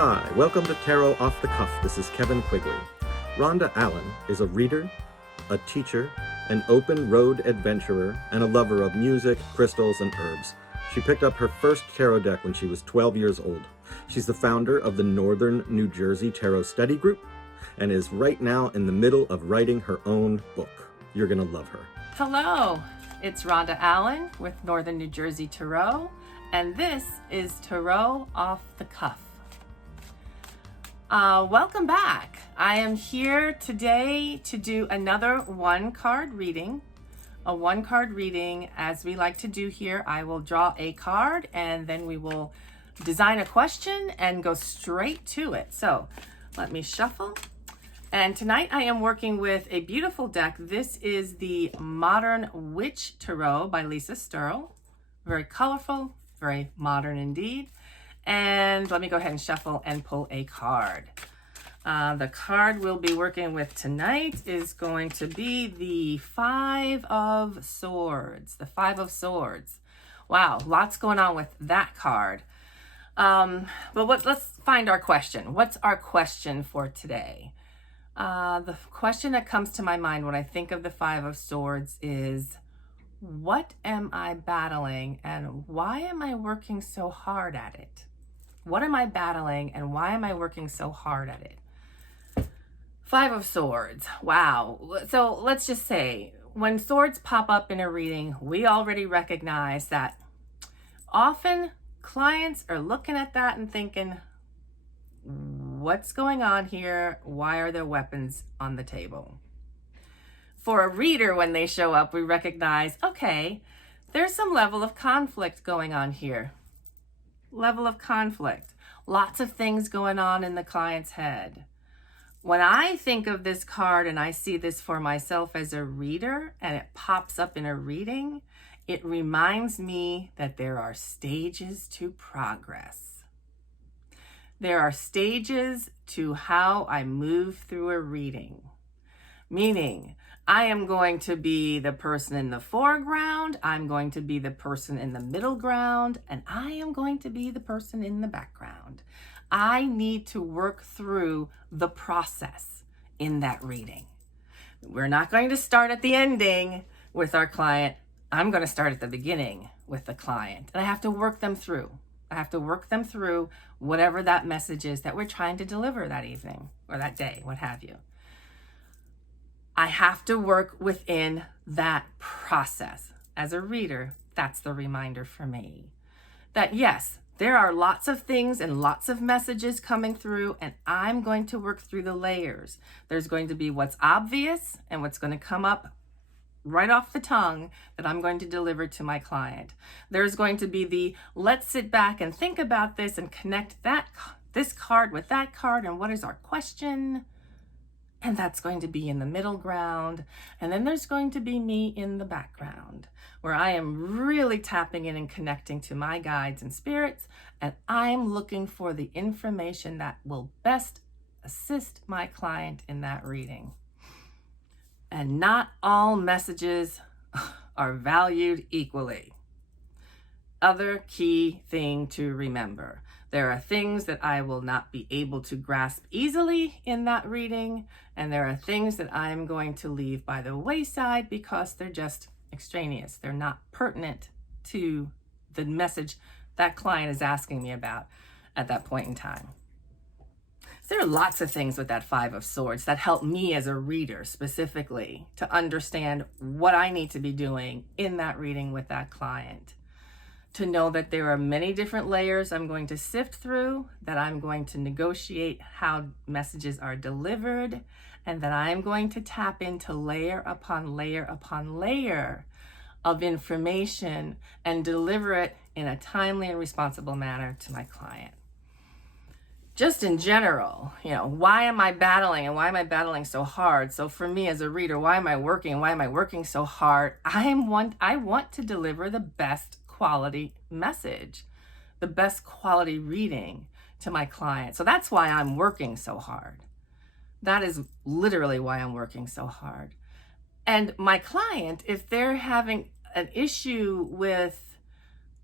Hi, welcome to Tarot Off the Cuff. This is Kevin Quigley. Rhonda Alin is a reader, a teacher, an open road adventurer, and a lover of music, crystals, and herbs. She picked up her first tarot deck when she was 12 years old. She's the founder of the Northern New Jersey Tarot Study Group and is right now in the middle of writing her own book. You're going to love her. Hello, it's Rhonda Alin with Northern New Jersey Tarot, and this is Tarot Off the Cuff. Welcome back. I am here today to do another one-card reading. A one-card reading, as we like to do here. I will draw a card and then we will design a question and go straight to it. So let me shuffle. And tonight I am working with a beautiful deck. This is the Modern Witch Tarot by Sterle. Very colorful, very modern indeed. And let me go ahead and shuffle and pull a card. The card we'll be working with tonight is going to be the Five of Swords. The Five of Swords. Wow, lots going on with that card. Let's find our question. What's our question for today? The question that comes to my mind when I think of the Five of Swords is, what am I battling and why am I working so hard at it? What am I battling and why am I working so hard at it? Five of Swords. Wow. So let's just say, when swords pop up in a reading, we already recognize that often clients are looking at that and thinking, what's going on here? Why are there weapons on the table? For a reader, when they show up, we recognize, okay, there's some level of conflict going on here. Level of conflict. Lots of things going on in the client's head. When I think of this card and I see this for myself as a reader and it pops up in a reading, it reminds me that there are stages to progress. There are stages to how I move through a reading. Meaning, I am going to be the person in the foreground, I'm going to be the person in the middle ground, and I am going to be the person in the background. I need to work through the process in that reading. We're not going to start at the ending with our client. I'm going to start at the beginning with the client. And I have to work them through. I have to work them through whatever that message is that we're trying to deliver that evening or that day, what have you. I have to work within that process. As a reader, that's the reminder for me. That yes, there are lots of things and lots of messages coming through, and I'm going to work through the layers. There's going to be what's obvious and what's going to come up right off the tongue that I'm going to deliver to my client. There's going to be the let's sit back and think about this and connect this card with that card, and what is our question? And that's going to be in the middle ground. And then there's going to be me in the background, where I am really tapping in and connecting to my guides and spirits. And I'm looking for the information that will best assist my client in that reading. And not all messages are valued equally. Other key thing to remember. There are things that I will not be able to grasp easily in that reading, and there are things that I'm going to leave by the wayside because they're just extraneous. They're not pertinent to the message that client is asking me about at that point in time. So there are lots of things with that Five of Swords that help me as a reader specifically to understand what I need to be doing in that reading with that client. To know that there are many different layers I'm going to sift through, that I'm going to negotiate how messages are delivered, and that I'm going to tap into layer upon layer upon layer of information and deliver it in a timely and responsible manner to my client. Just in general, why am I battling and why am I battling so hard? So for me as a reader, why am I working so hard? I want to deliver the best quality message, the best quality reading to my client. So that's why I'm working so hard. That is literally why I'm working so hard. And my client, if they're having an issue with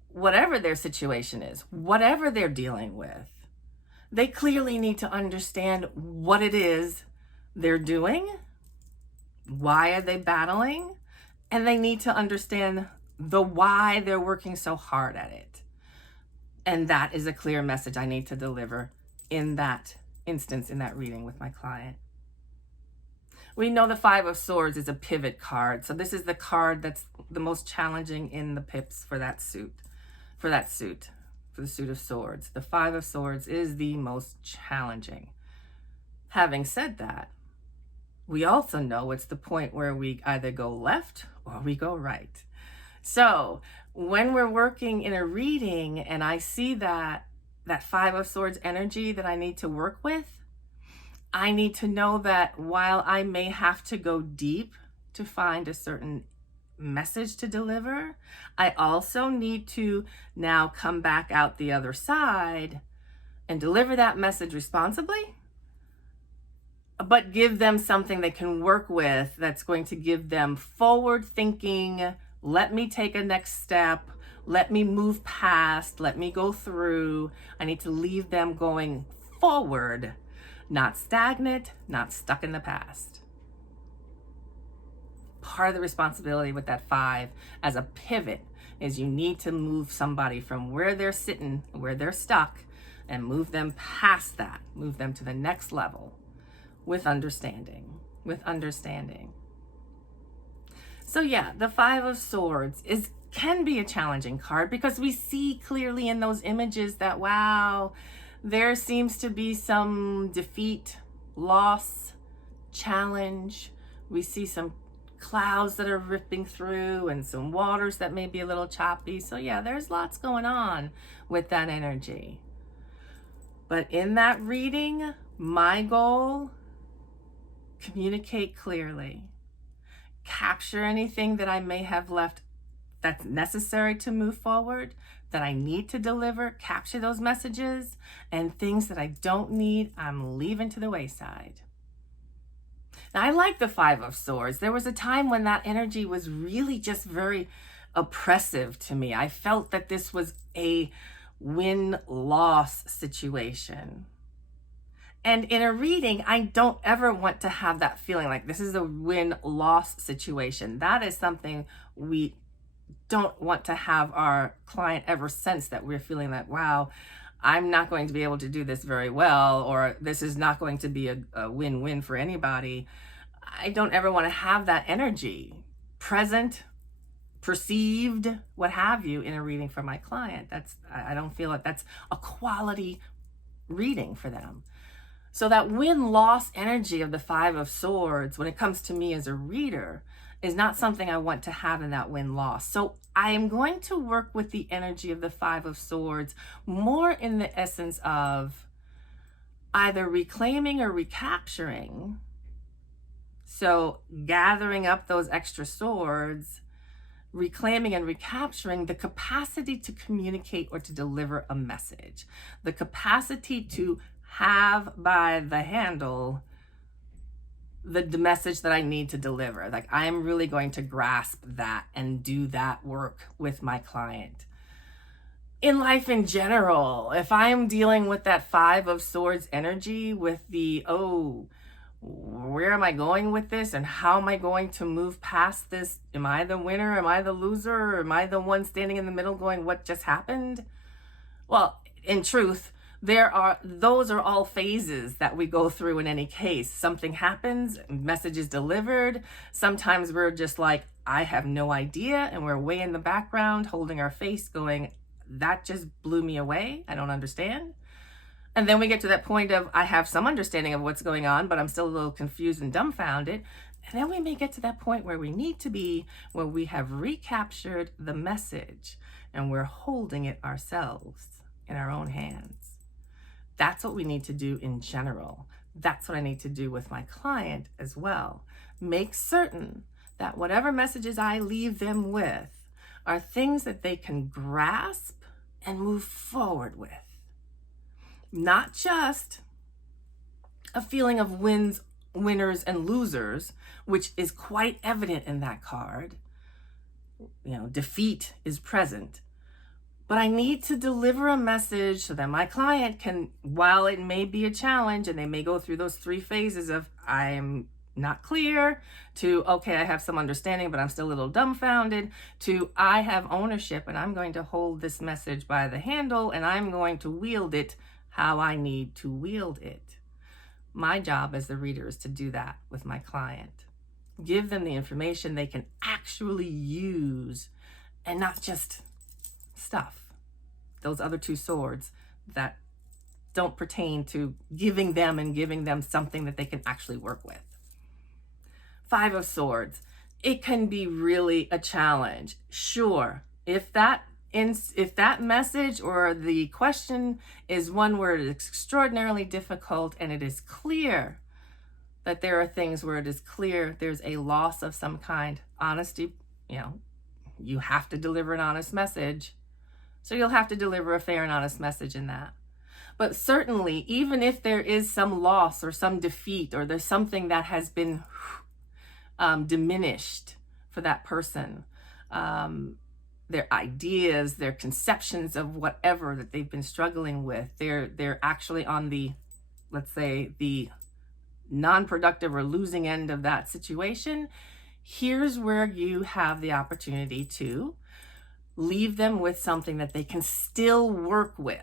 whatever their situation is, whatever they're dealing with, they clearly need to understand what it is they're doing, why are they battling, and they need to understand the why they're working so hard at it. And that is a clear message I need to deliver in that instance, in that reading with my client. We know the Five of Swords is a pivot card. So this is the card that's the most challenging in the pips for that suit, for the suit of swords. The Five of Swords is the most challenging. Having said that, we also know it's the point where we either go left or we go right. So when we're working in a reading and I see that Five of Swords energy that I need to work with, I need to know that while I may have to go deep to find a certain message to deliver, I also need to now come back out the other side and deliver that message responsibly, but give them something they can work with that's going to give them forward thinking. Let me take a next step. Let me move past. Let me go through. I need to leave them going forward, not stagnant, not stuck in the past. Part of the responsibility with that five as a pivot is you need to move somebody from where they're sitting, where they're stuck, and move them past that, move them to the next level with understanding, So yeah, the Five of Swords can be a challenging card because we see clearly in those images that, wow, there seems to be some defeat, loss, challenge. We see some clouds that are ripping through and some waters that may be a little choppy. So yeah, there's lots going on with that energy. But in that reading, my goal, communicate clearly. Capture anything that I may have left that's necessary to move forward, that I need to deliver, capture those messages, and things that I don't need, I'm leaving to the wayside. Now, I like the Five of Swords. There was a time when that energy was really just very oppressive to me. I felt that this was a win-loss situation. And in a reading, I don't ever want to have that feeling like this is a win-loss situation. That is something we don't want to have our client ever sense, that we're feeling that, wow, I'm not going to be able to do this very well, or this is not going to be a win-win for anybody. I don't ever want to have that energy present, perceived, what have you, in a reading for my client. I don't feel like that's a quality reading for them. So that win-loss energy of the Five of Swords, when it comes to me as a reader, is not something I want to have in that win-loss. So I am going to work with the energy of the Five of Swords more in the essence of either reclaiming or recapturing. So gathering up those extra swords, reclaiming and recapturing the capacity to communicate or to deliver a message, the capacity to have by the handle the message that I need to deliver. Like, I'm really going to grasp that and do that work with my client. In life in general, if I'm dealing with that Five of Swords energy, with the, where am I going with this and how am I going to move past this? Am I the winner? Am I the loser? Or am I the one standing in the middle going, what just happened? Well, in truth, those are all phases that we go through in any case. Something happens, message is delivered. Sometimes we're just like, I have no idea, and we're way in the background holding our face going, that just blew me away. I don't understand. And then we get to that point of, I have some understanding of what's going on, but I'm still a little confused and dumbfounded. And then we may get to that point where we need to be, where we have recaptured the message and we're holding it ourselves in our own hands. That's what we need to do in general. That's what I need to do with my client as well. Make certain that whatever messages I leave them with are things that they can grasp and move forward with. Not just a feeling of winners and losers, which is quite evident in that card. Defeat is present. But I need to deliver a message so that my client can, while it may be a challenge and they may go through those 3 phases of I'm not clear, to okay, I have some understanding, but I'm still a little dumbfounded, to I have ownership and I'm going to hold this message by the handle and I'm going to wield it how I need to wield it. My job as the reader is to do that with my client. Give them the information they can actually use and not just stuff. Those other 2 swords that don't pertain to giving them something that they can actually work with. 5 of Swords. It can be really a challenge. Sure, if that message or the question is one where it is extraordinarily difficult and it is clear that there are things where it is clear there's a loss of some kind. Honesty, you have to deliver an honest message. So you'll have to deliver a fair and honest message in that. But certainly, even if there is some loss or some defeat or there's something that has been diminished for that person, their ideas, their conceptions of whatever that they've been struggling with, they're actually on the, let's say, the non-productive or losing end of that situation. Here's where you have the opportunity to leave them with something that they can still work with,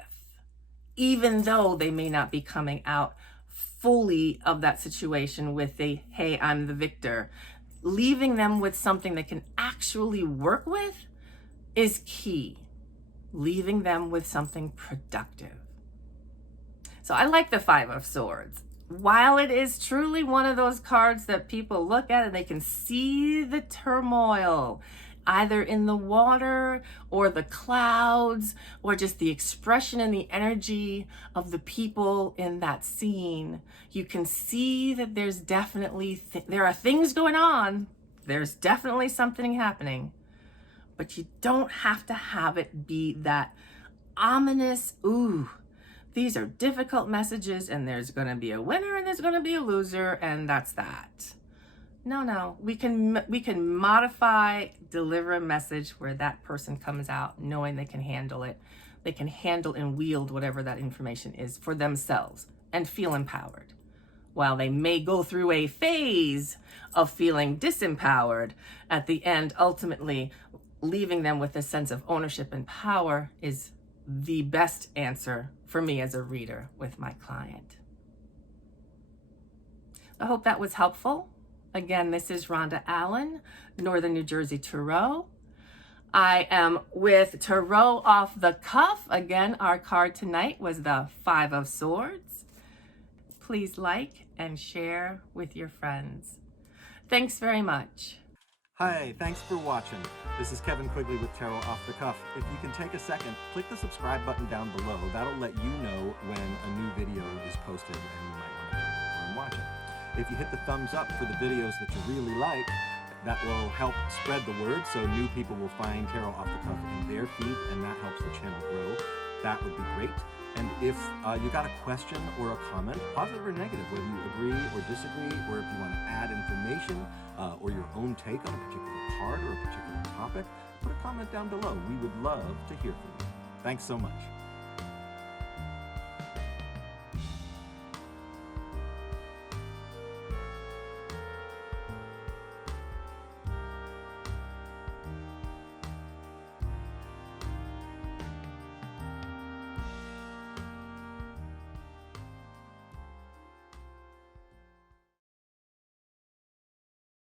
even though they may not be coming out fully of that situation with a, hey, I'm the victor. Leaving them with something they can actually work with is key. Leaving them with something productive. So I like the 5 of Swords. While it is truly one of those cards that people look at and they can see the turmoil, either in the water or the clouds or just the expression and the energy of the people in that scene, you can see that there's definitely, there are things going on. There's definitely something happening, but you don't have to have it be that ominous, ooh, these are difficult messages and there's going to be a winner and there's going to be a loser and that's that. No, we can modify, deliver a message where that person comes out knowing they can handle it. They can handle and wield whatever that information is for themselves and feel empowered. While they may go through a phase of feeling disempowered, at the end, ultimately, leaving them with a sense of ownership and power is the best answer for me as a reader with my client. I hope that was helpful. Again, this is Rhonda Alin, Northern New Jersey Tarot. I am with Tarot Off the Cuff. Again, our card tonight was the 5 of Swords. Please like and share with your friends. Thanks very much. Hi, thanks for watching. This is Kevin Quigley with Tarot Off the Cuff. If you can take a second, click the subscribe button down below. That'll let you know when a new video is posted and you might want to jump over and watch it. If you hit the thumbs up for the videos that you really like, that will help spread the word so new people will find Tarot Off the Cuff in their feed, and that helps the channel grow. That would be great. And if you got a question or a comment, positive or negative, whether you agree or disagree, or if you want to add information or your own take on a particular card or a particular topic, put a comment down below. We would love to hear from you. Thanks so much.